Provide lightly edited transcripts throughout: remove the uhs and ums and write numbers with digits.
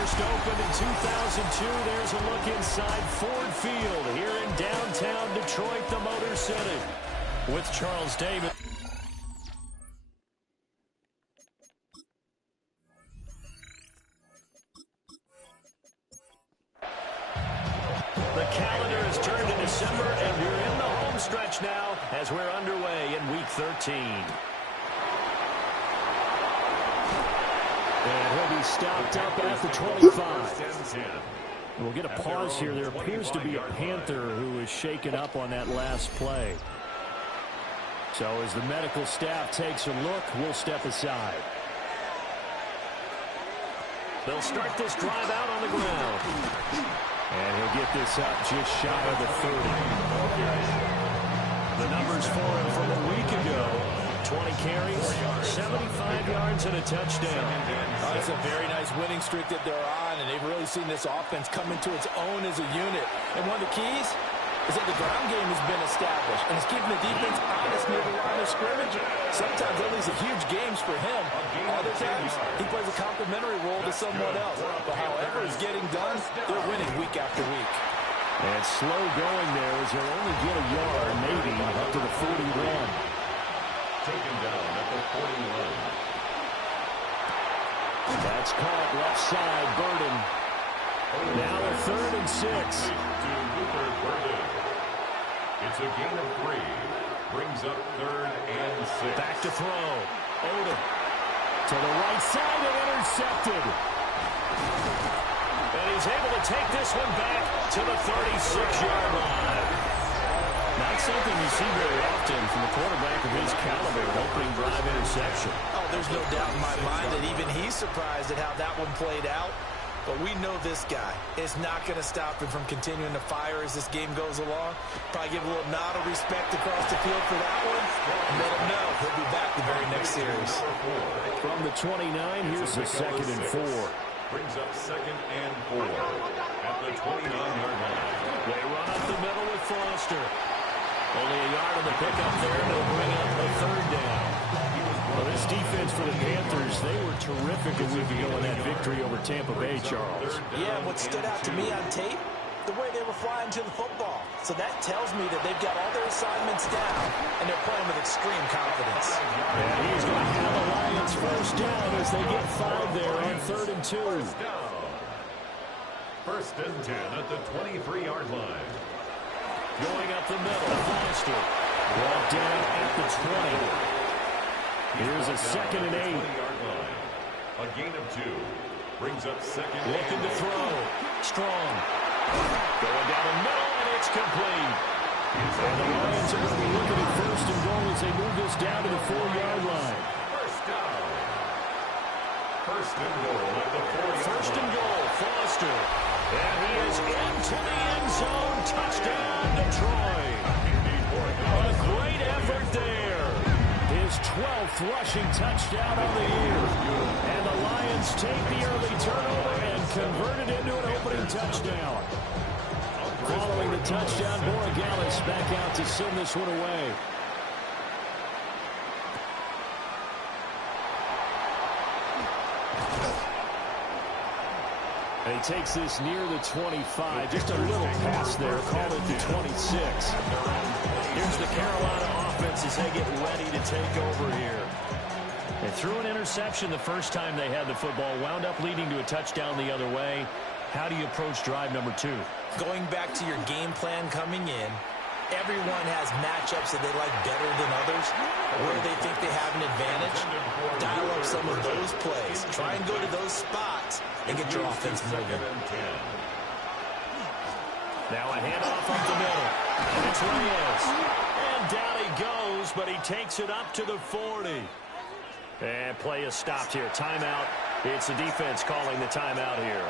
First opened in 2002. There's a look inside Ford Field here in downtown Detroit, the Motor City, with Charles Davis. The calendar has turned to December, and we're in the home stretch now as we're underway in Week 13. And he'll be stopped up at the 25. We'll get a pause here. There appears to be a Panther who is shaken up on that last play. So as the medical staff takes a look, we'll step aside. They'll start this drive out on the ground. And he'll get this up just shy of the 30. The numbers for him from a week ago: 20 carries, 75 yards, and a touchdown. It's a very nice winning streak that they're on, and they've really seen this offense come into its own as a unit. And one of the keys is that the ground game has been established, and it's keeping the defense honest near the line of scrimmage. Sometimes that leads to huge games for him. Other times, he plays a complementary role to someone else. But however it's getting done, they're winning week after week. And slow going there as they'll only get a yard, maybe, up to the 41. Taken down at the 41. That's caught left side, Burden. Now a 3rd and 6. To Luther Burden. It's a gain of 3. Brings up 3rd and 6. Back to throw. Odom to the right side and intercepted. And he's able to take this one back to the 36-yard line. Not something you see very often from a quarterback of his caliber, an opening drive interception. Oh, there's no doubt in my mind that even he's surprised at how that one played out. But we know this guy is not going to stop him from continuing to fire as this game goes along. Probably give a little nod of respect across the field for that one. And let him know he'll be back the very next series. From the 29, here's the 2nd and 4. Brings up 2nd and 4 at the 29-yard line. They run up the middle with Foster. Only a yard on the pickup there, and they'll bring up the 3rd down. Well, this defense for the Panthers, they were terrific a week ago in that victory over Tampa Bay, Charles. Yeah, what stood out to me on tape, the way they were flying to the football. So that tells me that they've got all their assignments down, and they're playing with extreme confidence. And he's going to have the Lions first down as they get 5 there on 3rd and 2. First and 10 at the 23-yard line. Going up the middle, Foster. Brought down at the 20. Here's a 2nd and 8. A gain of 2. Brings up 2nd. Looking to throw. Strong. Going down the middle, and it's complete. And the Lions are going to be looking at 1st and goal as they move this down to the 4-yard line. First down. First and goal at the 4-yard line. 1st and goal, Foster. And he is into the end zone. Touchdown, Detroit. A great effort there. His 12th rushing touchdown on the year. And the Lions take the early turnover and convert it into an opening touchdown. Following the touchdown, Borregales back out to send this one away. And he takes this near the 25. Just a little pass there. Call it the 26. Here's the Carolina offense as they get ready to take over here. They threw an interception the first time they had the football. Wound up leading to a touchdown the other way. How do you approach drive number 2? Going back to your game plan coming in, everyone has matchups that they like better than others, where they think they have an advantage. Dial up some of those plays. Try and go to those spots and get your offense moving. Now a handoff up the middle. And it's Reyes. And down he goes, but he takes it up to the 40. And play is stopped here. Timeout. It's the defense calling the timeout here.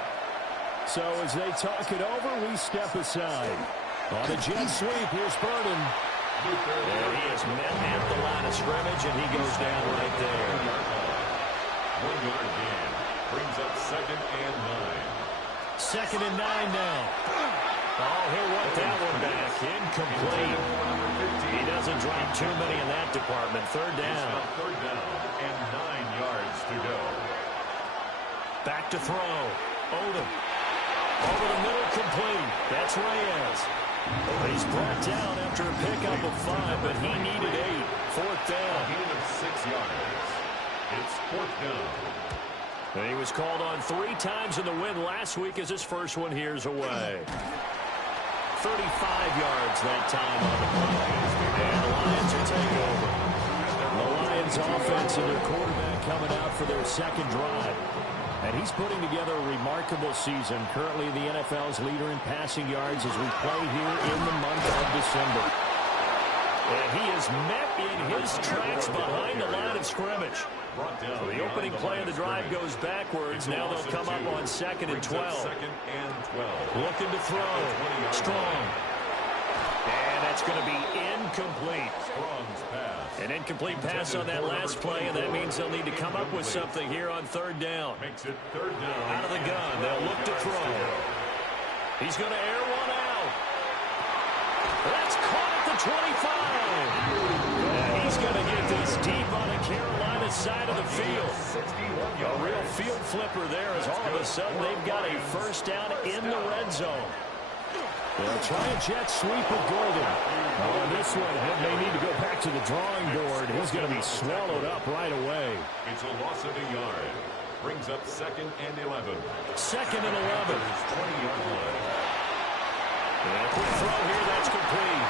So as they talk it over, we step aside. On a jet sweep, here's Burden. And he is met at the line of scrimmage, and he goes down right there. 1-yard gain. Brings up 2nd and 9. 2nd and 9 now. Oh, he'll want that one back. Incomplete. He doesn't drop too many in that department. 3rd down. 3rd down and 9 yards to go. Back to throw. Odom. Over the middle, complete. That's Reyes. He's brought down after a pickup of 5, but he needed 8. Fourth down. A gain of 6 yards. It's fourth down. And he was called on 3 times in the win last week as his first one here's away. 35 yards that time on the play. And the Lions will take over. The Lions offense and their quarterback coming out for their second drive. And he's putting together a remarkable season, currently the NFL's leader in passing yards as we play here in the month of December. And he is met in his tracks behind the line of scrimmage. So the opening play of the drive goes backwards. Now they'll come up on 2nd and 12. Looking to throw. Strong. And that's going to be incomplete. An incomplete pass on that last play, and that means they'll need to come up with something here on 3rd down. Out of the gun, they'll look to throw. He's going to air one out. That's caught at the 25. And he's going to get this deep on the Carolina side of the field. A real field flipper there as all of a sudden they've got a first down in the red zone. They'll try a jet sweep with Gordon. On this one, they need to go back to the drawing board. He's going to be swallowed up right away. It's a loss of a yard. Brings up 2nd and 11. 2nd and 11. 20-yard line. And a quick throw here, that's complete.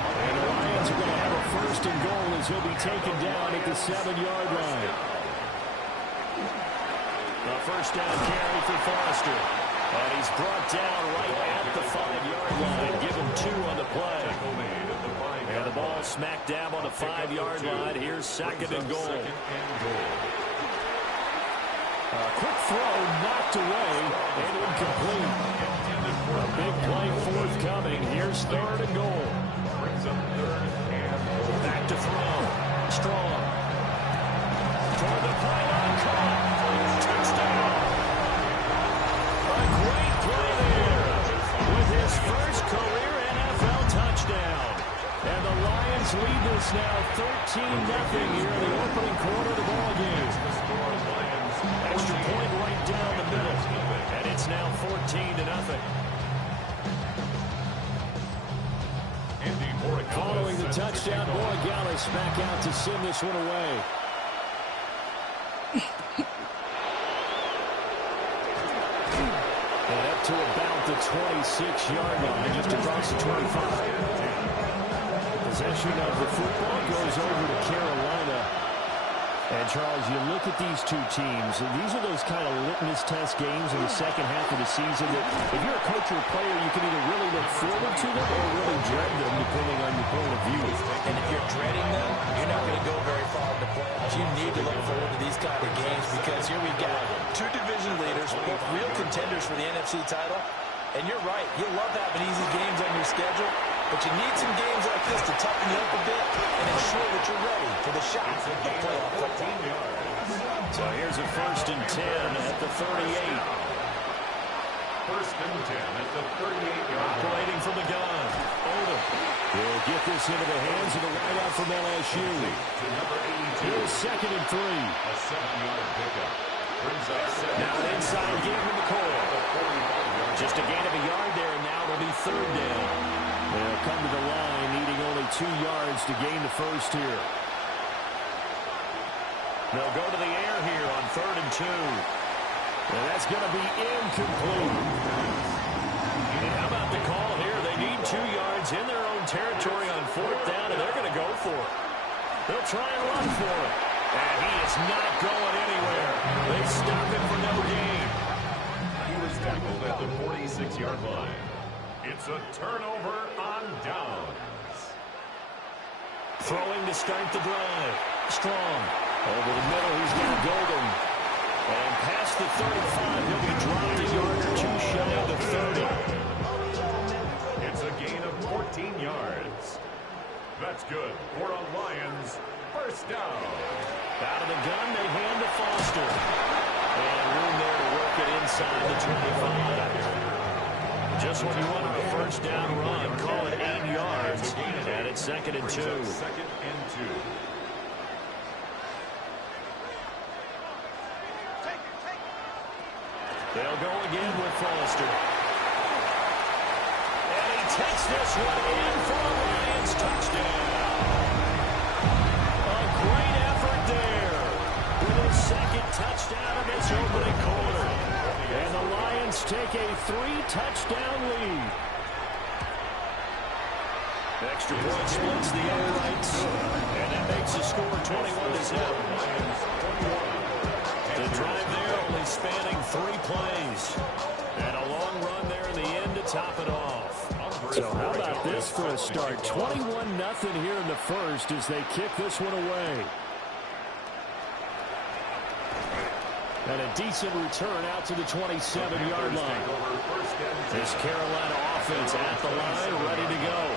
And the Lions are going to have a 1st and goal as he'll be taken down at the 7-yard line. A first down carry for Foster. And he's brought down right at the 5-yard line. Give him 2 on the play. And the ball smack dab on the 5-yard line. Here's 2nd and goal. A quick throw knocked away and incomplete. A big play forthcoming. Here's 3rd and goal. Back to throw. Strong. Toward the pylon. Caught. Touchdown. A great play there with his first career NFL touchdown. And the Lions lead this now 13-0 here in the opening quarter of the ball game. Extra point right down the middle. And it's now 14-0. Following the touchdown, Borregales back out to send this one away. And up to about the 26-yard line, just across the 25. Possession of the football goes over to Carolina. And, Charles, you look at these two teams, and these are those kind of litmus test games in the second half of the season that if you're a coach or a player, you can either really look forward to them or really dread them, depending on your point of view. And if you're dreading them, you're not going to go very far in the playoffs. You need to look forward to these kind of games because here we got 2 division leaders, both real contenders for the NFC title. And you're right, you'll love having easy games on your schedule, but you need some games like this to toughen you up a bit and ensure that you're ready for the shots of the playoff football. So here's a 1st and 10 at the 38. 1st and 10 at the 38-yard line. Operating from the gun. Odom. He'll get this into the hands of the wideout from LSU. Here's 2nd and 3. A 7-yard pickup. Brings up 7. Now an inside give him the core. Just a gain of a yard there, and now it'll be 3rd down. They'll come to the line, needing only 2 yards to gain the first here. They'll go to the air here on 3rd and 2. And that's going to be incomplete. And how about the call here? They need 2 yards in their own territory on 4th down, and they're going to go for it. They'll try and run for it. And he is not going anywhere. They stop him for no gain. He was tackled at the 46-yard line. It's a turnover on downs. Throwing to start the drive. Strong. Over the middle, he's got Golden. And past the 35, he'll be dropped a yard or 2 shy of the 30. It's a gain of 14 yards. That's good for a Lions first down. Out of the gun, they hand to Foster. And room there to work it inside the 25. Just when you want a first down run, call it 8 yards. And it's 2nd and 2. 2nd and 2. They'll go again with Foster. And he takes this one in for a Lions touchdown. A great effort there with his second touchdown of this opening quarter. And the Lions take a 3-touchdown lead. Extra point splits the uprights, and that makes the score 21-7. The drive there only spanning 3 plays. And a long run there in the end to top it off. So how about this for a start? 21-0 here in the first as they kick this one away. And a decent return out to the 27-yard line. This Carolina offense at the line, ready to go.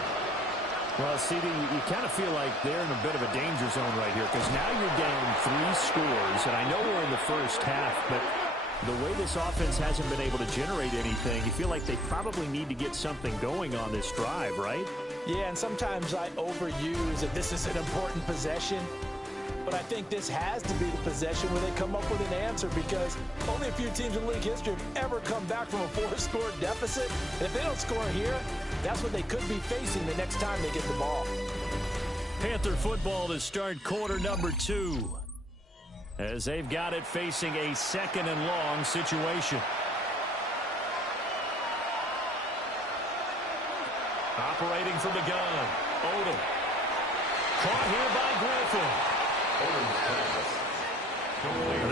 Well, CD, you kind of feel like they're in a bit of a danger zone right here because now you're down 3 scores, and I know we're in the first half, but the way this offense hasn't been able to generate anything, you feel like they probably need to get something going on this drive, right? Yeah, and sometimes I overuse that this is an important possession, but I think this has to be the possession where they come up with an answer because only a few teams in league history have ever come back from a 4-score deficit. And if they don't score here, that's what they could be facing the next time they get the ball. Panther football to start quarter number 2. As they've got it facing a 2nd and long situation. Operating from the gun, Odom. Caught here by Griffin.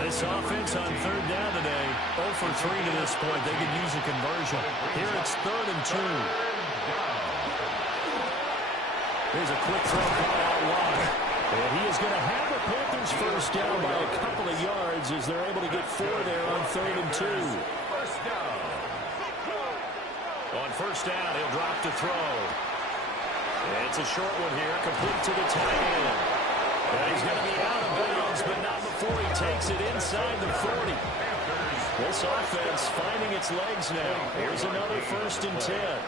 This offense on 3rd down today, 0 for 3 to this point. They could use a conversion. Here it's 3rd and 2. Here's a quick throw caught out wide. And he is going to have the Panthers first down by a couple of yards as they're able to get 4 there on 3rd and 2. On first down, he'll drop to throw. And it's a short one here, complete to the tight end. And he's going to be out of bounds, but not before he takes it inside the 40. This offense finding its legs now. Here's another 1st and 10.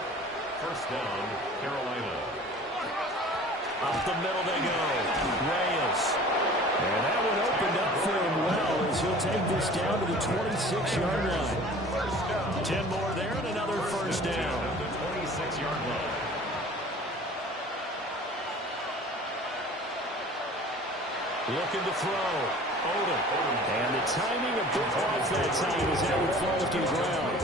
First down, Carolina. Up the middle they go. Reyes. And that one opened up for him well as he'll take this down to the 26-yard line. 10 more there and another first down. The 26-yard line. Looking to throw. Odom. And the timing a bit off that time as that would fall to the ground.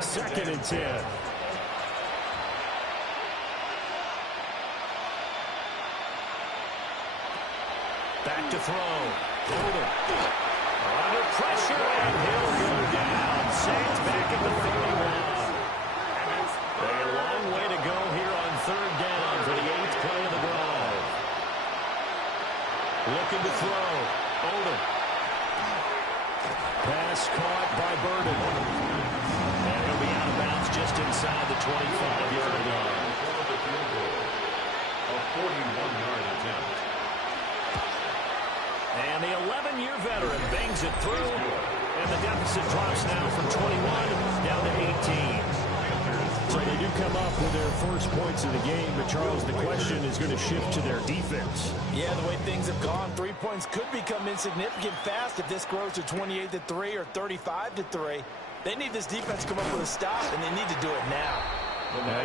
2nd and 10. Back to throw. Odom. Under pressure, and he'll go down. Saints back at the 31. A long way to go here on 3rd down for the 8th play of the drive. Looking to throw. Odom. Pass caught by Burden. And he'll be out of bounds just inside the 25-yard line. A 41-yard attempt. And the 11-year veteran bangs it through. And the deficit drops now from 21 down to 18. So they do come up with their first points of the game. But, Charles, the question is going to shift to their defense. Yeah, the way things have gone, 3 points could become insignificant fast if this grows to 28-3 or 35-3. They need this defense to come up with a stop, and they need to do it now.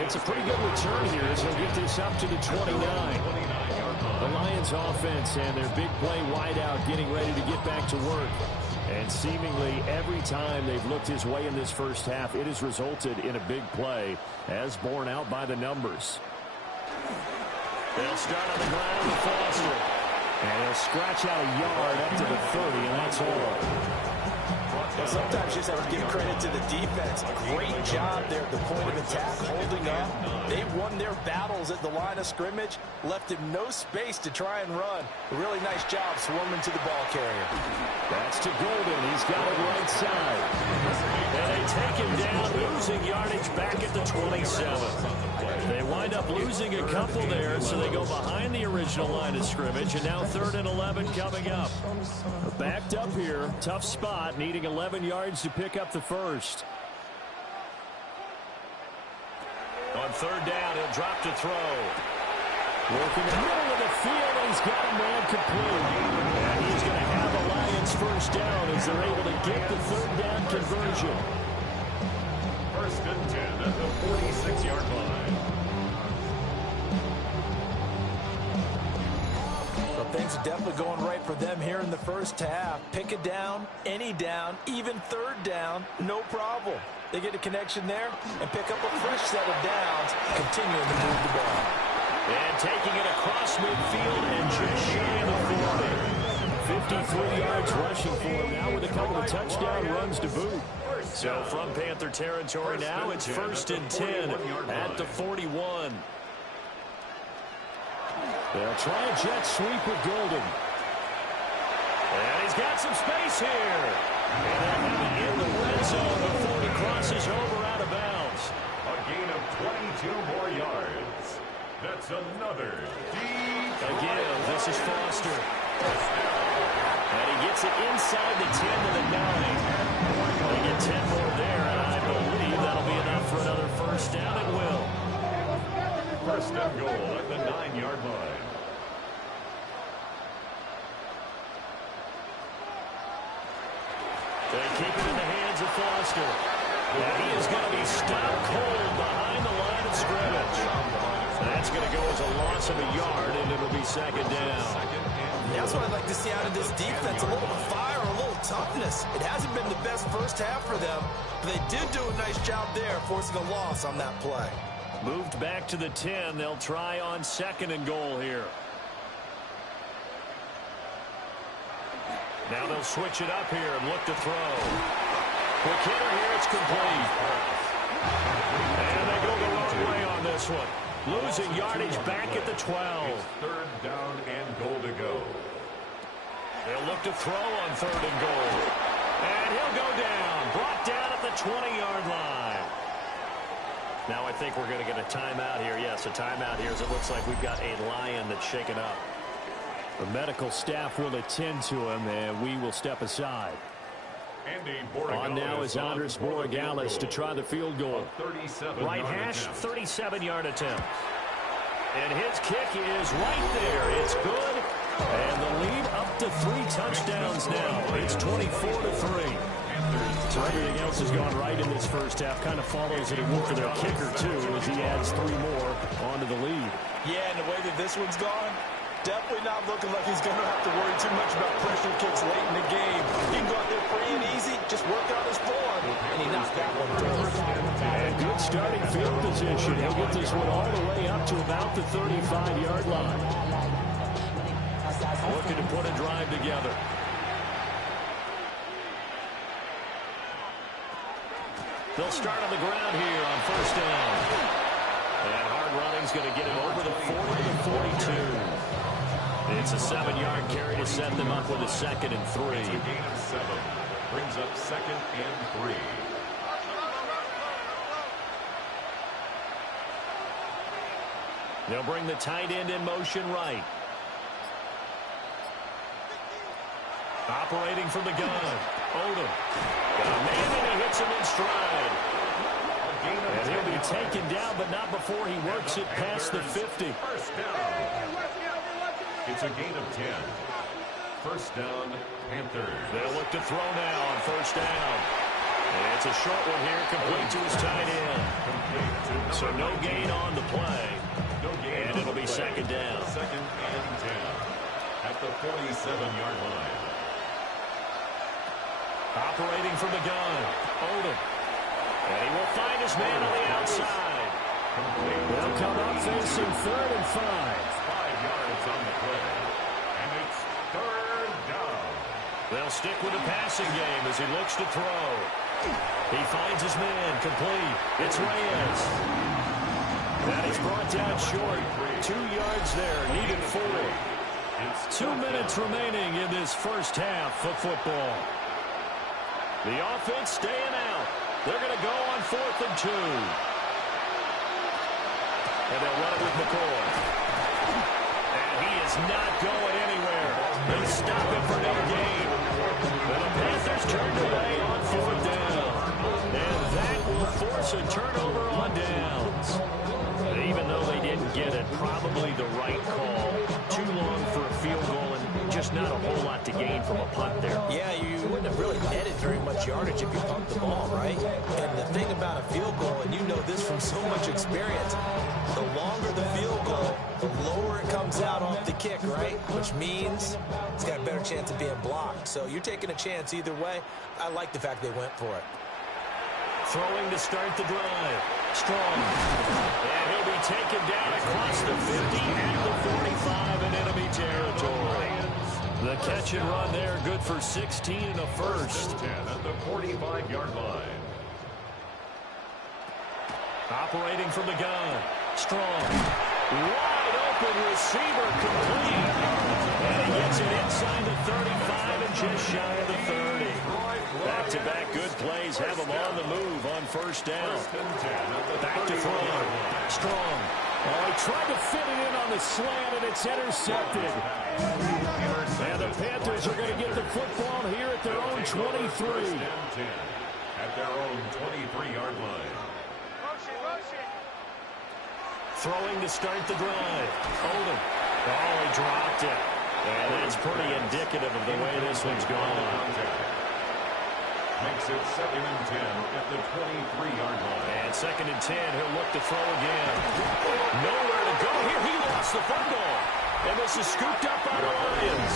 It's a pretty good return here as they'll get this up to the 29. The Lions offense and their big play wideout getting ready to get back to work. And seemingly every time they've looked his way in this first half, it has resulted in a big play as borne out by the numbers. They'll start on the ground with Foster. And he'll scratch out a yard up to the 30, and that's all. Well, sometimes you just have to give credit to the defense. Great job there at the point of attack, holding up. They won their battles at the line of scrimmage, left him no space to try and run. A really nice job swarming to the ball carrier. That's to Golden. He's got it right side. And they take him down, losing yardage back at the 27. They wind up losing a couple there, so they go behind the original line of scrimmage, and now 3rd and 11 coming up. Backed up here, tough spot, needing 11 yards to pick up the first. On 3rd down, he'll drop to throw. Working the middle of the field, and he's got a man complete. And he's going to have a Lions first down as they're able to get the third down conversion. First and 10 at the 46-yard line. Well, things are definitely going right for them here in the first half. Pick a down, any down, even third down, no problem. They get a connection there and pick up a fresh set of downs, continuing to move the ball. And taking it across midfield and just shy of the 40. 53 yards rushing for him now with a couple of touchdown runs to boot. So from Panther territory now, it's first and 10 at the 41. They'll try a jet sweep with Golden. And he's got some space here. And they'll have it in the red zone before he crosses over out of bounds. A gain of 22 more yards. That's another deep. Again, this is Foster. And he gets it inside the 10 to the 9. They get 10 more there, and I believe that'll be enough for another first down. It will. First and goal at the 9-yard line. They keep it in the hands of Foster. And he is going to be stopped cold behind the line of scrimmage. That's going to go as a loss of a yard, and it'll be second down. That's what I'd like to see out of this defense, a little fire, a little toughness. It hasn't been the best first half for them, but they did do a nice job there, forcing a loss on that play. Moved back to the 10. They'll try on second and goal here. Now they'll switch it up here and look to throw. Quick hitter here, it's complete. And they go the wrong way on this one. Losing yardage back at the 12. It's third down and goal to go. They'll look to throw on third and goal. And he'll go down. Brought down at the 20-yard line. Now I think we're going to get a timeout here. Yes, a timeout here as it looks like we've got a Lion that's shaken up. The medical staff will attend to him, and we will step aside. On now is Andres Borregales to try the field goal. Right hash, 37-yard attempt. And his kick is right there. It's good. And the lead up to 3 touchdowns now. It's 24-3. So everything else has gone right in this first half. Kind of follows that it worked for their kicker, too, as he adds 3 more onto the lead. Yeah, and the way that this one's gone, definitely not looking like he's going to have to worry too much about pressure kicks late in the game. He can go out there free and easy, just work on his form, and he knocked that one down. And good starting field position. He'll get this one all the way up to about the 35-yard line. Looking to put a drive together. They'll start on the ground here on first down. And hard running's going to get him over the 40 to 42. It's a 7-yard carry to set them up with a second and 3. It's a gain of 7. Brings up second and 3. They'll bring the tight end in motion right. Operating from the gun. Odom. Got a man and he hits him in stride. And he'll be taken down, but not before he works it past the 50. First down. It's a gain of 10. First down, Panthers. They'll look to throw now on first down. And it's a short one here, complete to his tight end. So no gain on the play. And it'll be second down. Second and 10 at the 47-yard line. Operating from the gun. Odom. And he will find his man on the outside. They'll come up facing third and 5. 5 yards on the play. And it's third down. They'll stick with the passing game as he looks to throw. He finds his man complete. It's Reyes. That is brought down short. 2 yards there, needed 4. 2 minutes remaining in this first half of football. The offense staying out. They're going to go on 4th and 2. And they'll run it with McCoy. And he is not going anywhere. They stop it for no gain. And the Panthers turned away on 4th down. And that will force a turnover on downs. Even though they didn't get it, probably the right call. Too long for a field goal and just not a whole lot to gain from a punt there. Yeah, you wouldn't have really netted very much yardage if you pumped the ball, right? And the thing about a field goal, and you know this from so much experience, the longer the field goal, the lower it comes out off the kick, right? Which means it's got a better chance of being blocked. So you're taking a chance either way. I like the fact they went for it. Throwing to start the drive. Strong. And he'll be taken down across the 50 and the 45 in enemy territory. The catch and run there, good for 16 and a first. 10 at the 45-yard line. Operating from the gun. Strong. Wide open receiver complete. And he gets it inside the 35 and just shy of the 30. Back-to-back good plays have him on the move on first down. Back to throw. Strong. Oh, he tried to fit it in on the slant, and it's intercepted. And the Panthers are going to get the football here at their own 23. At their own 23-yard line. Throwing to start the drive. Oldham. Oh, he dropped it. And that's pretty indicative of the way this one's gone. Makes it 2nd and 10 at the 23-yard line. And 2nd and 10, he'll look to throw again. Nowhere to go here. He lost the football. And this is scooped up by the Lions.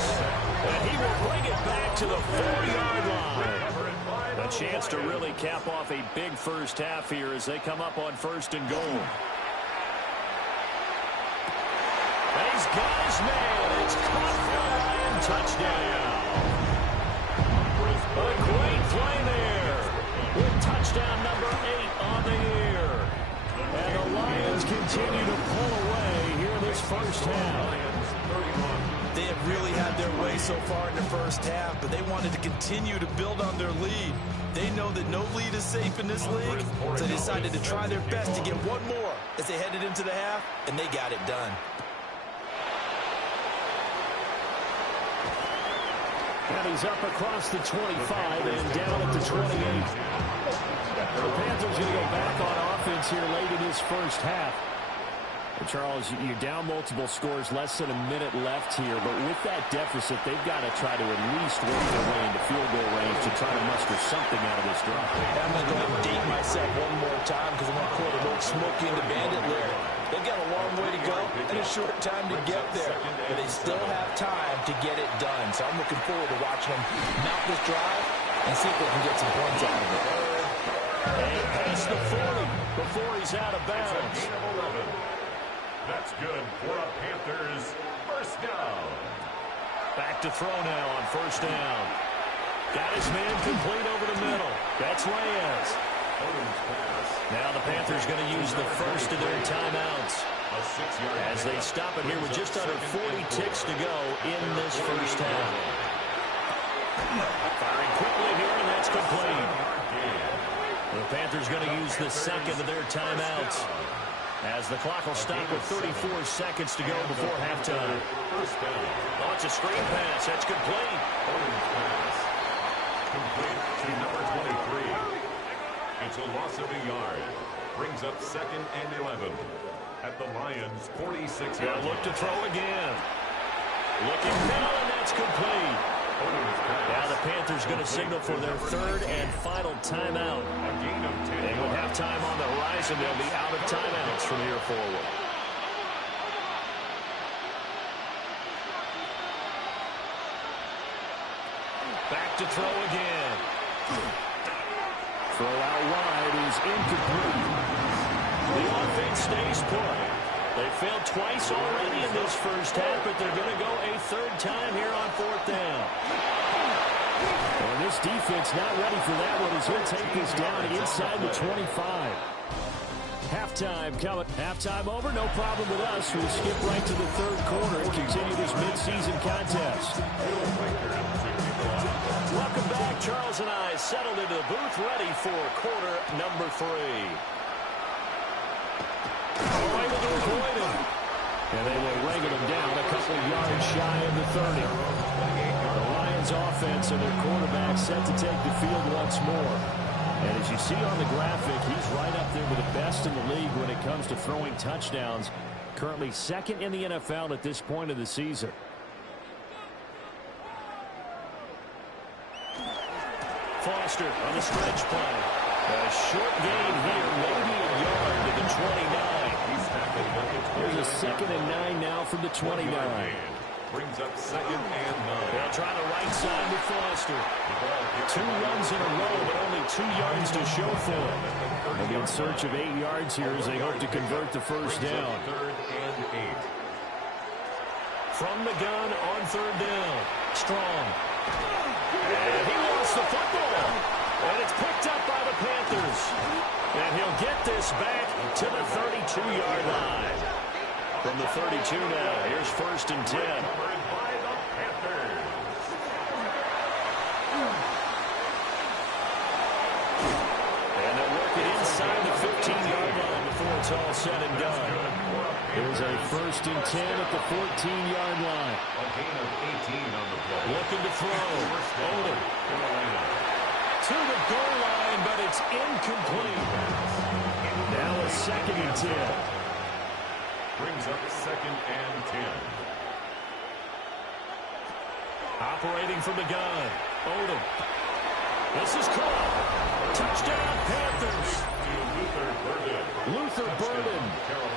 And he will bring it back to the 4-yard line. A chance to really cap off a big first half here as they come up on 1st and goal. He's got his man. It's caught for a Lion touchdown. A great play there with touchdown number 8 on the year. And the Lions continue to pull away here in this first half. They have really had their way so far in the first half, but they wanted to continue to build on their lead. They know that no lead is safe in this league, so they decided to try their best to get one more as they headed into the half, and they got it done. And he's up across the 25 and down at the 28. The Panthers going to go back on offense here late in this first half. And Charles, you're down multiple scores, less than a minute left here. But with that deficit, they've got to try to at least work their way into field goal range to try to muster something out of this drive. I'm going to go ahead and date myself one more time because I'm going to call it a little Smokey and the Bandit lyric. They've got a long way to go and a short time to get there. But they still have time to get it done. So I'm looking forward to watching them mount this drive and see if they can get some points out of it. And past the 40 before he's out of bounds. That's good for a Panthers first down. Back to throw now on first down. Got his man complete over the middle. That's Reyes. Now the Panthers going to use the first of their timeouts as they stop it here with just under 40 ticks to go in this first half. Firing quickly here, and that's complete. The Panthers going to use the second of their timeouts as the clock will stop with 34 seconds to go before halftime. Oh, it's a screen pass. That's complete. Complete to number 23. It's a loss of a yard. Brings up 2nd and 11 at the Lions' 46-yard line. Look to throw again. Looking now, and that's complete. Now the Panthers going to signal for their 3rd and final timeout. And with halftime on the horizon, they'll be out of timeouts from here forward. Back to throw again. Throw out wide is incomplete. The offense stays put. They failed twice already in this first half, but they're going to go a 3rd time here on 4th down. And this defense not ready for that one as he'll take this down inside the 25. Halftime coming. Halftime over, no problem with us. We'll skip right to the 3rd quarter and continue this midseason contest. Welcome back. Charles and I settled into the booth, ready for quarter number 3. Able to avoid him. And they will wrangle him down a couple of yards shy of the 30. The Lions offense and their quarterback set to take the field once more. And as you see on the graphic, he's right up there with the best in the league when it comes to throwing touchdowns. Currently 2nd in the NFL at this point of the season. Foster on the stretch play. A short gain here, maybe a yard to the 29. Here's a 2nd and 9 now from the 29. Brings up 2nd and 9. They'll try the right side with Foster. 2 runs in a row, but only 2 yards to show for it. They'll be in search of 8 yards here as they hope to convert the first down. 3rd and 8. From the gun on 3rd down. Strong. And he lost the football. And it's picked up by the Panthers. And he'll get this back to the 32-yard line. From the 32 now, here's 1st and 10. Covered by the Panthers. And they'll work it inside the 15-yard line before it's all said and done. Here's a 1st and 10 at the 14-yard line. A gain of 18 on the play. Looking to throw. Odom. To the goal line, but it's incomplete. Now a 2nd and 10. Brings up 2nd and 10. Operating from the gun. Odom. This is caught. Touchdown, Panthers. Luther Burden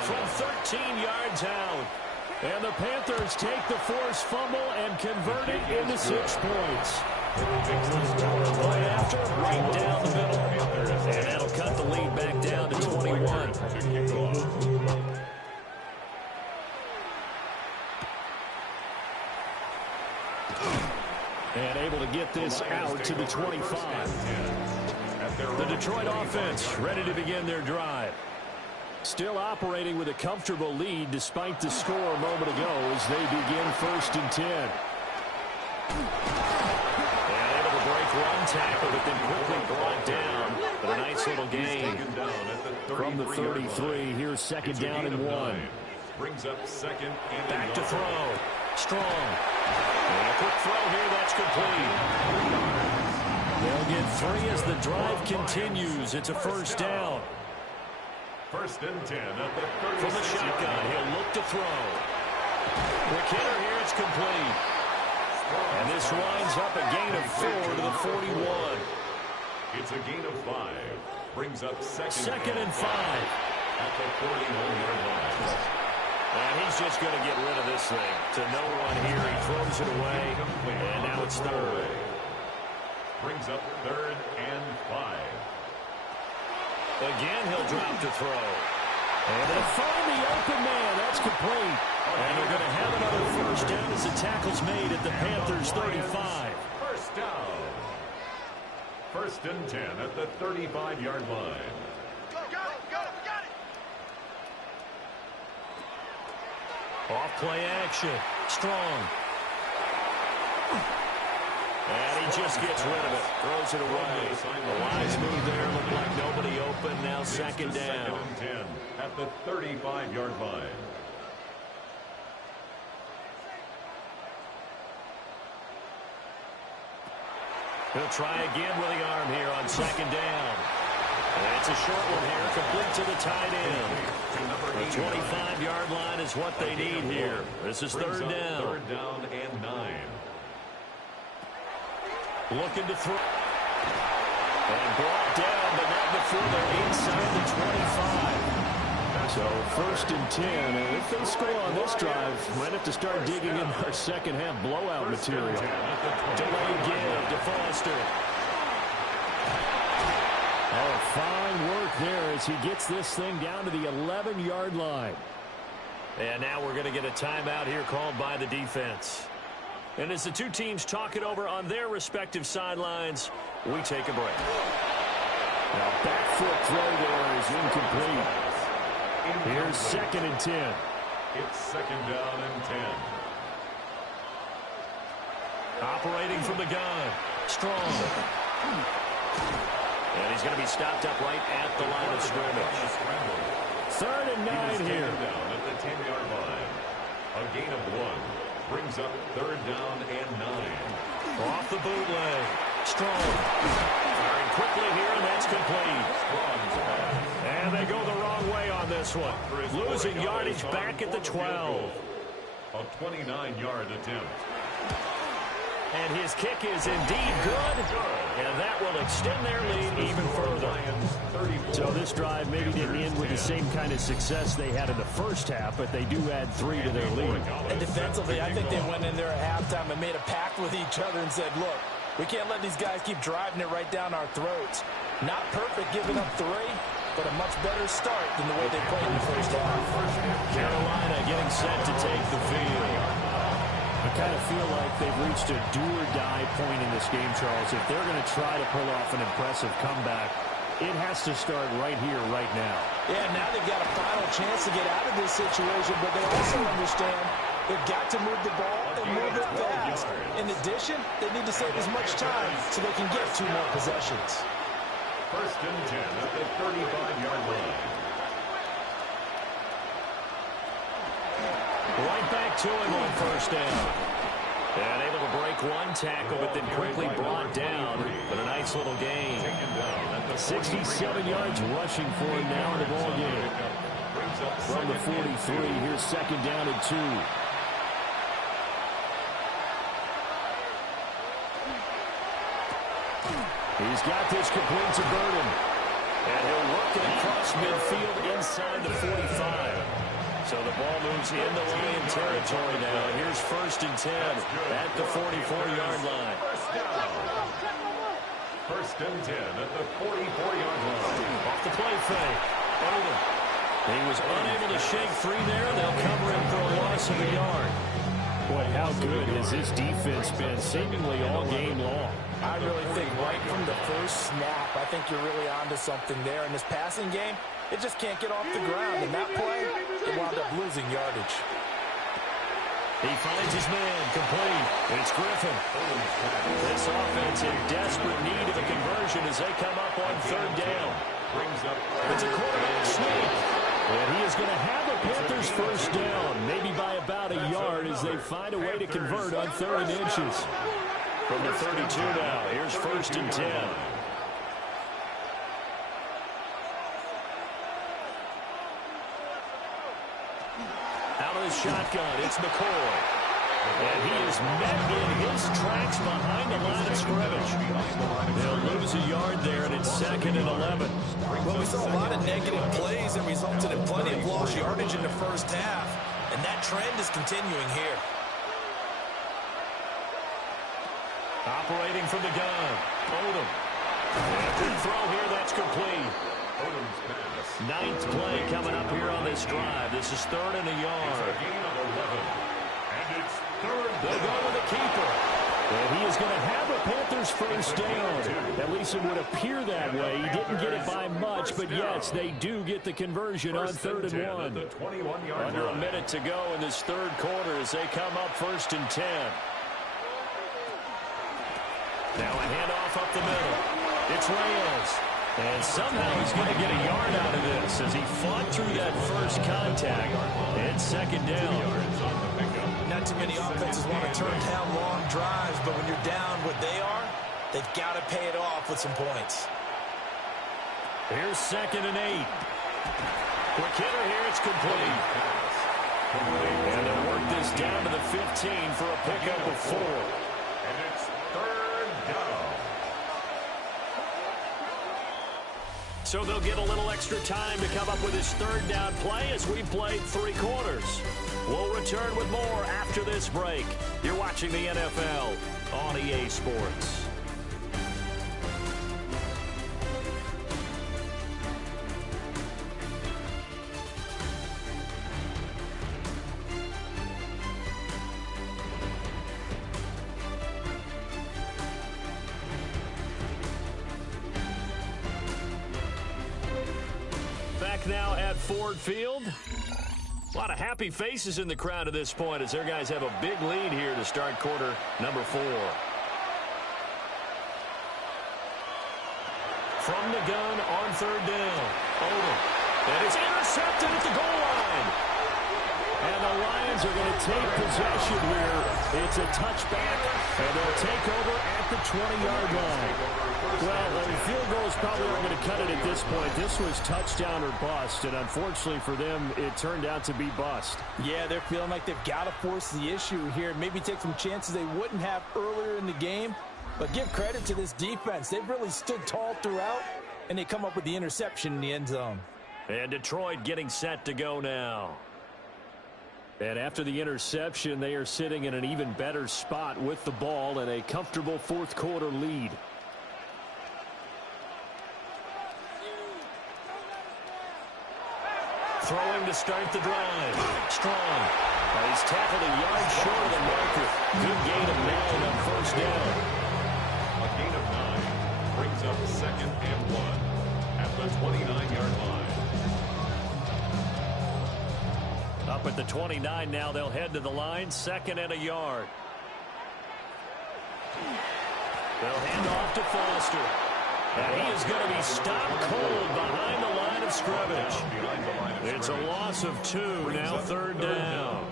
from 13 yards out. And the Panthers take the forced fumble and convert it into 6 points. Play after, right down the middle. And that'll cut the lead back down to 21. And able to get this out to the 25. The Detroit offense ready to begin their drive. Still operating with a comfortable lead despite the score a moment ago as they begin 1st and 10. And able to break one tackle, but then quickly brought down. But a nice little gain from the 33. Here's 2nd down and 1. Brings up 2nd and back to throw. Strong. And a quick throw here. That's complete. They'll get 3 as the drive continues. It's a 1st down. 1st and 10 at the 36. From the shotgun, he'll look to throw. Quick hitter here. It's complete. And this winds up a gain of 4 to the 41. It's a gain of 5. Brings up 2nd and 5. At the 41-yard line. And he's just going to get rid of this thing. To no one here. He throws it away. And now it's 3rd. Brings up 3rd and 5. Again, he'll drop to throw. And they'll find the open man. That's complete. And they're going to have another 1st down as the tackle's made at the Panthers' 35. 1st down. 1st and 10 at the 35-yard line. Off play action. Strong. And he just gets rid of it. Throws it away. A wise move there. Looked like nobody open. Now 2nd down. 2nd and 10 at the 35-yard line. He'll try again with the arm here on 2nd down. And it's a short one here, complete to the tight end. The 25-yard line is what they need here. This is 3rd down. 3rd down and 9. Looking to throw. And brought down, but not before they're inside the 25. So 1st and 10, and if they score on this drive, might have to start digging in our second half blowout material. Delayed give to Foster. Oh, fine work there as he gets this thing down to the 11-yard line. And now we're going to get a timeout here called by the defense. And as the two teams talk it over on their respective sidelines, we take a break. Now back foot throw there is incomplete. Here's 2nd and 10. It's 2nd down and 10. Operating from the gun. Strong. And he's going to be stopped up right at the line of scrimmage. 3rd and 9 here. Down at the 10-yard line. A gain of 1. Brings up 3rd down and 9. Off the bootleg. Strong. Firing quickly here, and that's complete. And they go the wrong way on this one. Losing yardage back at the 12. A 29-yard attempt. And his kick is indeed good. And that will extend their lead even further. So this drive maybe didn't end with the same kind of success they had in the first half, but they do add 3 to their lead. And defensively, I think they went in there at halftime and made a pact with each other and said, look, we can't let these guys keep driving it right down our throats. Not perfect giving up 3, but a much better start than the way they played in the first half. Carolina getting set to take the field. I kind of feel like they've reached a do-or-die point in this game, Charles. If they're going to try to pull off an impressive comeback, it has to start right here, right now. Yeah, now they've got a final chance to get out of this situation, but they also understand they've got to move the ball and move it fast. In addition, they need to save as much time so they can get 2 more possessions. First and 10 at the 35-yard line. Right back to him on first down. And able to break one tackle, but then quickly brought down. But a nice little gain. 67 yards rushing for him now in the ball game. From the 43, here's second down and 2. He's got this complete to Burden. And he'll work it across midfield inside the 45. So the ball moves into Lion territory now. Here's first and 10 at the 44-yard line. First and 10 at the 44-yard line. Off the play fake. Odom. He was unable to shake free there. They'll cover him for a loss of a yard. Boy, how good has this defense been seemingly all game long? I really think right from the first snap, I think you're really onto something there. In this passing game, it just can't get off the ground. And that play, it wound up losing yardage. He finds his man, complete. It's Griffin. This offense in desperate need of a conversion as they come up on third down. It's a quarterback sneak. And he is going to have the Panthers first down, maybe by about a yard as they find a way to convert on 3rd and inches. From the 32 now, here's first and 10. Out of the shotgun, it's McCoy. And he is met in his tracks behind the line of scrimmage. They'll lose a yard there, and it's 2nd and 11. Well, we saw a lot of negative plays that resulted in plenty of lost yardage in the first half. And that trend is continuing here. Operating from the gun, Odom. Good throw here, that's complete. Odom's pass. 9th play coming up here on this drive. This is 3rd and a yard. It's a gain of 11. And it's 3rd They'll go with the keeper. And he is going to have a Panthers first down. At least it would appear that way. He didn't get it by much, but yes, they do get the conversion on 3rd and 1. Under a minute to go in this 3rd quarter as they come up 1st and 10. Now a handoff up the middle. It's Reyes. And somehow he's going to get a yard out of this as he fought through that first contact. And 2nd down. Not too many offenses want to turn down long drives, but when you're down what they are, they've got to pay it off with some points. Here's 2nd and 8. Quick hitter here, it's complete. And they'll work this down to the 15 for a pickup of 4. And it's 3rd down. So they'll get a little extra time to come up with his 3rd down play as we played 3 quarters. We'll return with more after this break. You're watching the NFL on EA Sports. Back now at Ford Field. A lot of happy faces in the crowd at this point as their guys have a big lead here to start quarter number 4. From the gun on 3rd down. Odom. And it's intercepted at the goal line. And the Lions are going to take possession here. It's a touchback, and they'll take over at the 20-yard line. Well, the field goals probably aren't going to cut it at this point. This was touchdown or bust, and unfortunately for them, it turned out to be bust. Yeah, they're feeling like they've got to force the issue here. Maybe take some chances they wouldn't have earlier in the game. But give credit to this defense. They've really stood tall throughout, and they come up with the interception in the end zone. And Detroit getting set to go now. And after the interception, they are sitting in an even better spot with the ball and a comfortable fourth quarter lead. Throwing to start the drive. Strong. He's tackled a yard short of the marker. Good gain of 9 on first down. A gain of 9 brings up 2nd and 1 at the 29-yard line. Up at the 29 now, they'll head to the line, 2nd and a yard. They'll hand off to Foster. And he is going to be stopped cold behind the line of scrimmage. It's a loss of 2, now 3rd down.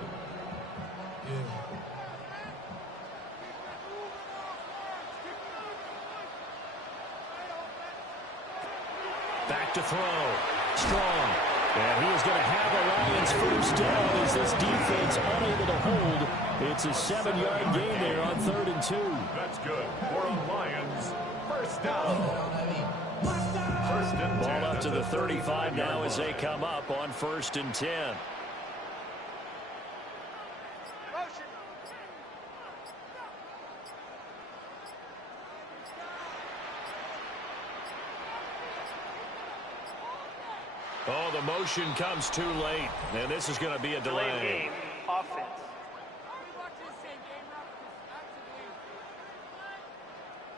Back to throw. Strong. And he is going to have a Lions first down as this defense unable to hold. It's a 7-yard gain there on 3rd and 2. That's good for a Lions first down. First and 10. Ball up to the 35 now as they come up on 1st and 10. Oh, the motion comes too late, and this is going to be a delay. Offense.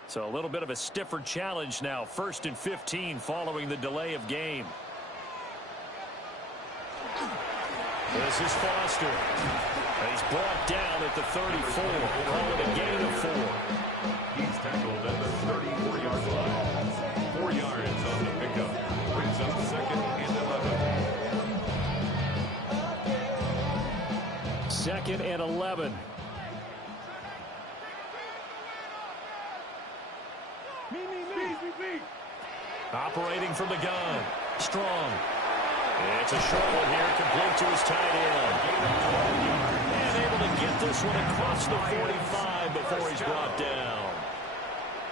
So a little bit of a stiffer challenge now. 1st and 15 following the delay of game. This is Foster. He's brought down at the 34. Call it a gain of 4. He's tackled at the 34-yard line. 4 yards on the pickup. Brings up 2nd and 11. 2nd and 11. Operating from the gun. Strong. It's a short one here, complete to his tight end. And able to get this one across the 45 before he's brought down.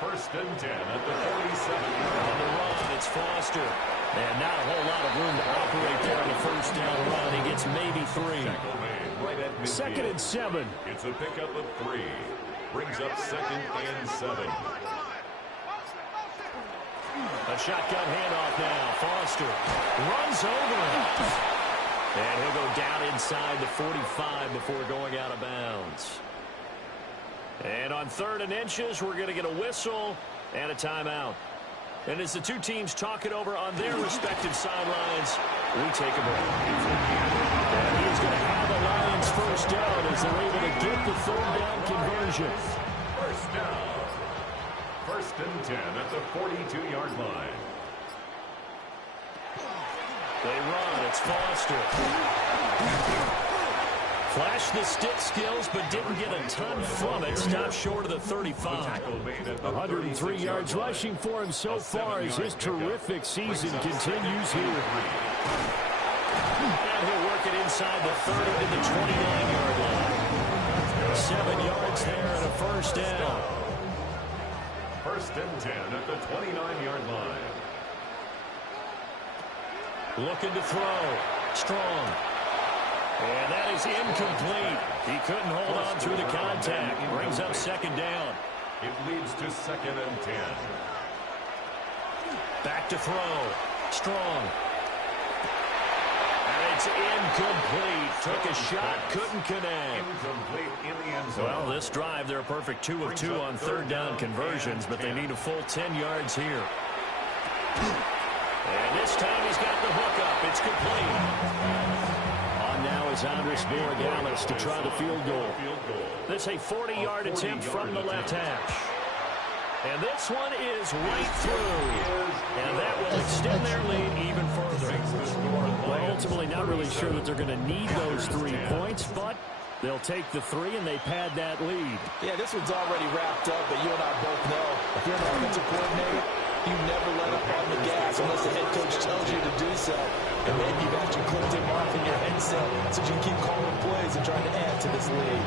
1st and 10 at the 47. On the run, it's Foster. And not a whole lot of room to operate there on the first down run. He gets maybe 3. Tackle made right at midfield. 2nd and 7. It's a pickup of 3. Brings up 2nd and 7. A shotgun handoff now. Foster runs over him. And he'll go down inside the 45 before going out of bounds. And on 3rd and inches, we're going to get a whistle and a timeout. And as the two teams talk it over on their respective sidelines, we take a break. And he's going to have the Lions first down as they're able to get the 3rd down conversion. First down. 1st and 10 at the 42-yard line. They run. It's Foster. Flashed the stick skills, but didn't get a ton from it. Stopped short of the 35. 103 yards rushing for him so far as his terrific season continues here. And he'll work it inside the 30 to the 29-yard line. 7 yards there and a first down. 1st and 10 at the 29-yard line. Looking to throw. Strong. And that is incomplete. He couldn't hold on through the contact. Brings up 2nd down. It leads to 2nd and 10. Back to throw. Strong. And it's incomplete. Took a shot, couldn't connect. Incomplete in the end zone. Well, this drive, they're a perfect 2 of 2 on 3rd down conversions, but they need a full 10 yards here. And this time he's got the hook up. It's complete. On now is Andres Borregales to try the field goal. This is a 40-yard attempt from the left hash. And this one is right through. And that will extend their lead even further. Well, ultimately not really sure that they're going to need those 3 points, but they'll take the 3 and they pad that lead. Yeah, this one's already wrapped up, but you and I both know if you're an offensive coordinator, you never let up on the gas unless the head coach tells you to do so. And maybe you've actually clipped him off in your headset so you can keep calling plays and trying to add to this lead.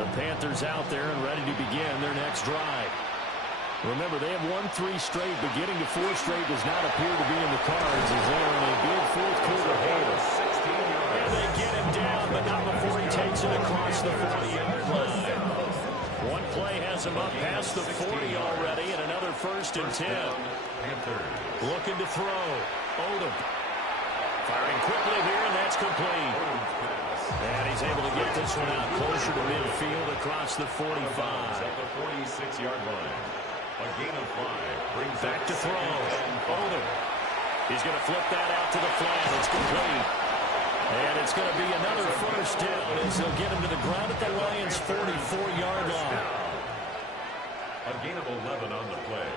The Panthers out there and ready to begin their next drive. Remember, they have won 3 straight, but getting to 4 straight does not appear to be in the cards as they are in a big fourth quarter hole. And they get him down, but not before he takes it across the 40-yard line. One play has him up past the 40 already, and another 1st and 10. Looking to throw. Odom. Firing quickly here, and that's complete. And he's able to get this one out closer to midfield across the 45. At the 46-yard line. A gain of 5 brings back to throw. Odom. He's going to flip that out to the flat. It's complete. And it's going to be another 1st down as they'll get him to the ground at the Lions' 44-yard line. A gain of 11 on the play.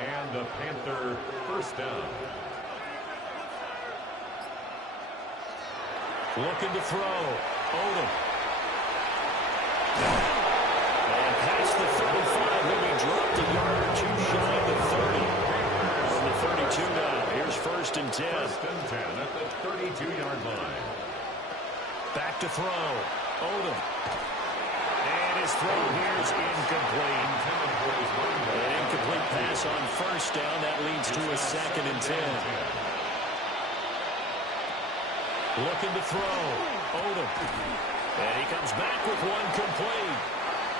And the Panther 1st down. Looking to throw. Odom. And past the 35, he'll be dropped a yard or 2 shy of the 30. From the 32 now, here's 1st and 10. 1st and 10 at the 32-yard line. Back to throw. Odom. And his throw here is incomplete. An incomplete pass on 1st down. That leads to a 2nd and 10. Looking to throw. Odom. And he comes back with one complete.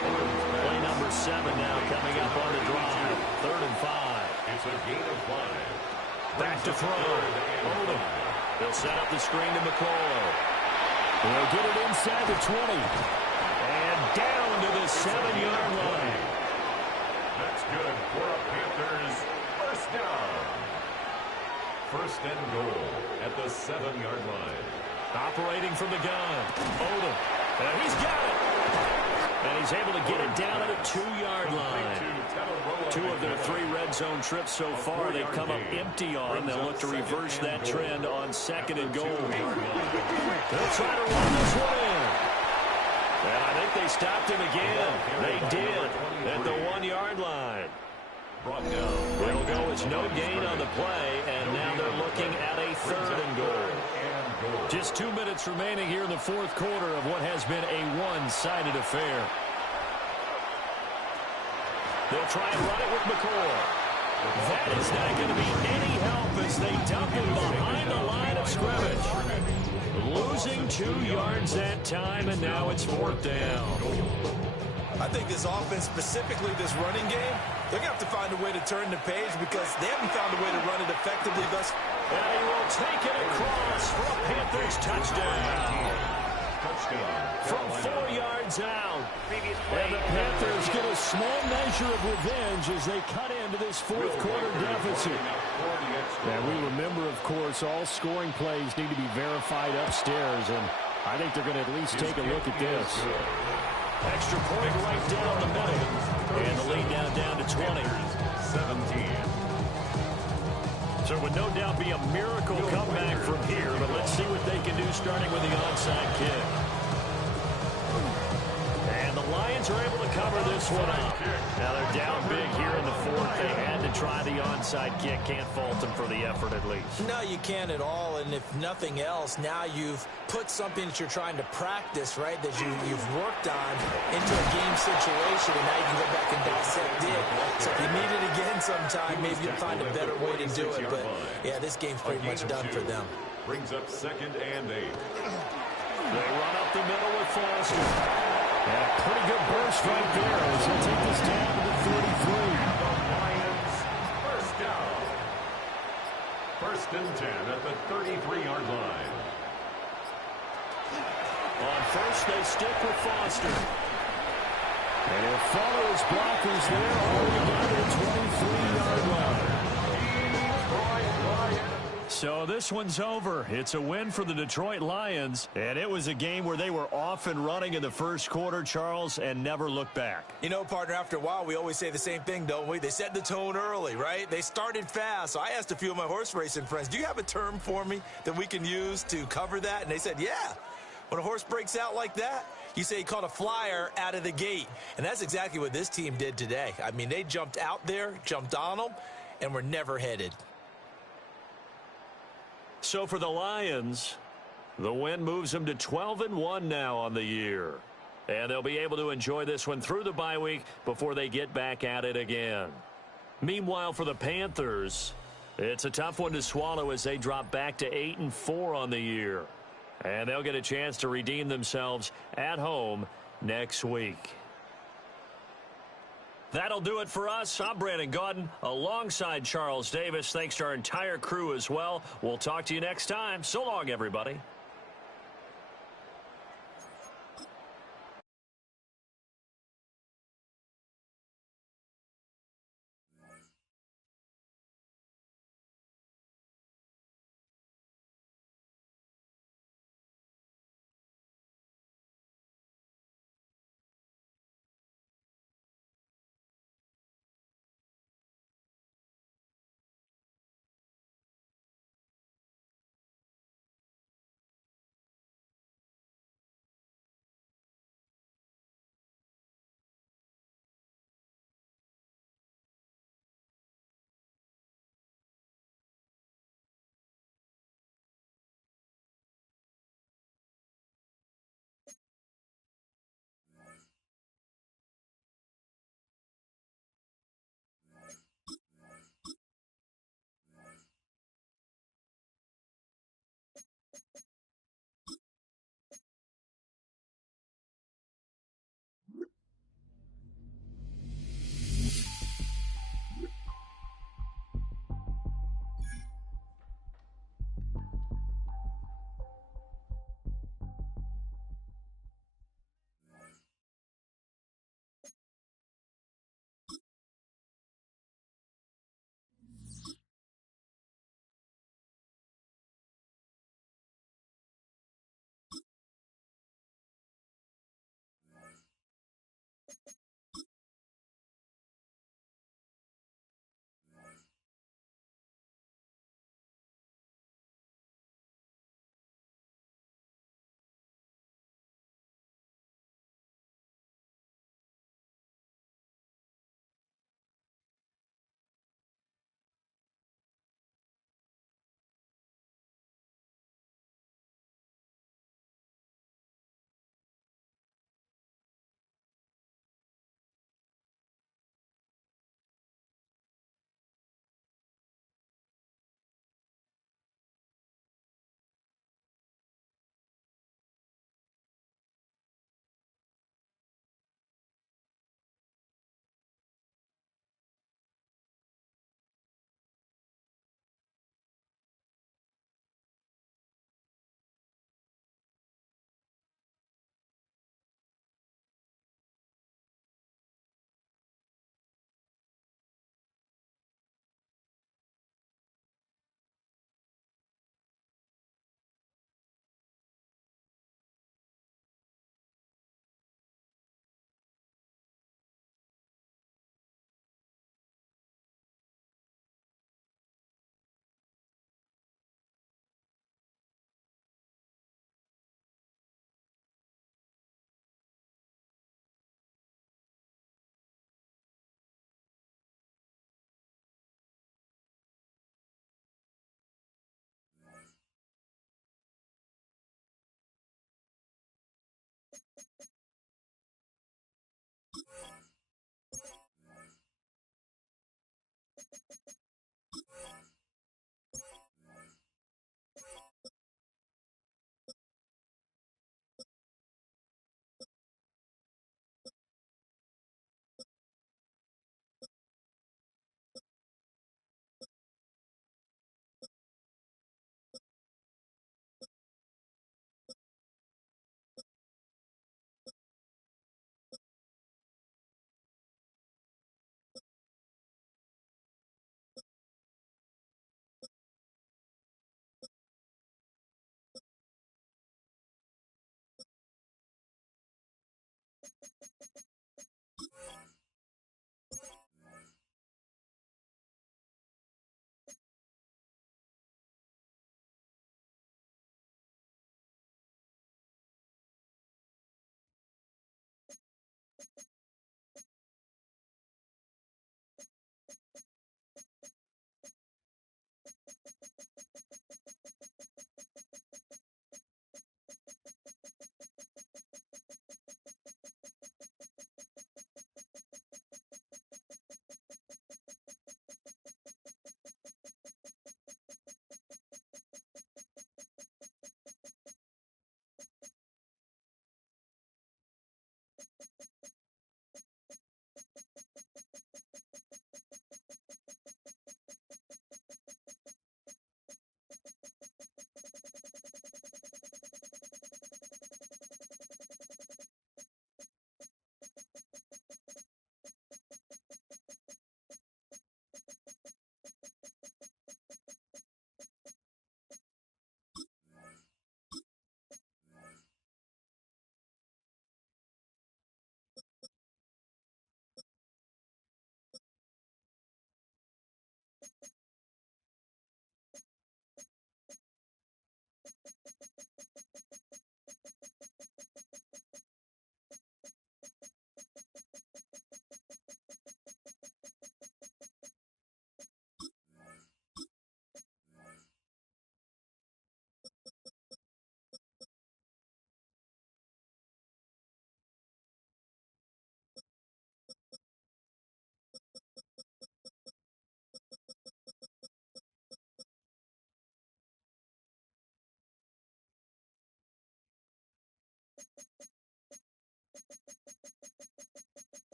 Play number 7 now coming up on the drive. 3rd and 5. It's a gain of 5. Back to throw. Odom. They'll set up the screen to McCall. They'll get it inside the 20. And down to the 7-yard line. That's good for a Panthers 1st down. 1st and goal at the 7-yard line. Operating from the gun. Odom. And he's got it. And he's able to get it down at a 2-yard line. 2 of their 3 red zone trips so far, they've come up empty on. They'll look to reverse that trend on 2nd and goal. They'll try to run this one in. And I think they stopped him again. They did at the 1-yard line. It'll go as no gain on the play, and now they're looking at a 3rd and goal. Just 2 minutes remaining here in the 4th quarter of what has been a one-sided affair. They'll try and run it with McCall. That is not going to be any help as they dump him behind the line of scrimmage. Losing 2 yards that time, and now it's 4th down. I think this offense, specifically this running game, they're going to have to find a way to turn the page because they haven't found a way to run it effectively thus far. And he will take it across for a Panthers touchdown. From 4 yards out. And the Panthers get a small measure of revenge as they cut into this 4th quarter deficit. And we remember, of course, all scoring plays need to be verified upstairs, and I think they're going to at least take a look at this. Extra point right down the middle. And the lead now down to 20. 17. So it would no doubt be a miracle comeback from here, but let's see what they can do starting with the onside kick. And the Lions are able to cover this one up. Now they're down big here in the 4th. They had to try the onside kick. Can't fault them for the effort at least. No, you can't at all. And if nothing else, now you've put something that you're trying to practice, right, that you've worked on into a game situation, and now you can go back and dissect it. So if you need it again sometime, maybe you'll find a better way to do it. But, yeah, this game's pretty much done for them. Brings up 2nd and 8. They run up the middle with Foster. And a pretty good burst right there as he'll take this down to the 43. The Lions 1st down. 1st and 10 at the 33-yard line. On 1st, they stick with Foster. And he'll follow his blockers there all the way down to the 23-yard line. So this one's over. It's a win for the Detroit Lions, and it was a game where they were off and running in the 1st quarter, Charles, and never looked back. You know, partner, after a while, we always say the same thing, don't we? They set the tone early, right? They started fast. So I asked a few of my horse racing friends, do you have a term for me that we can use to cover that? And they said, yeah. When a horse breaks out like that, you say he caught a flyer out of the gate. And that's exactly what this team did today. I mean, they jumped out there, jumped on them, and were never headed. So for the Lions, the win moves them to 12-1 now on the year. And they'll be able to enjoy this one through the bye week before they get back at it again. Meanwhile, for the Panthers, it's a tough one to swallow as they drop back to 8-4 on the year. And they'll get a chance to redeem themselves at home next week. That'll do it for us. I'm Brandon Gaudin alongside Charles Davis. Thanks to our entire crew as well. We'll talk to you next time. So long, everybody.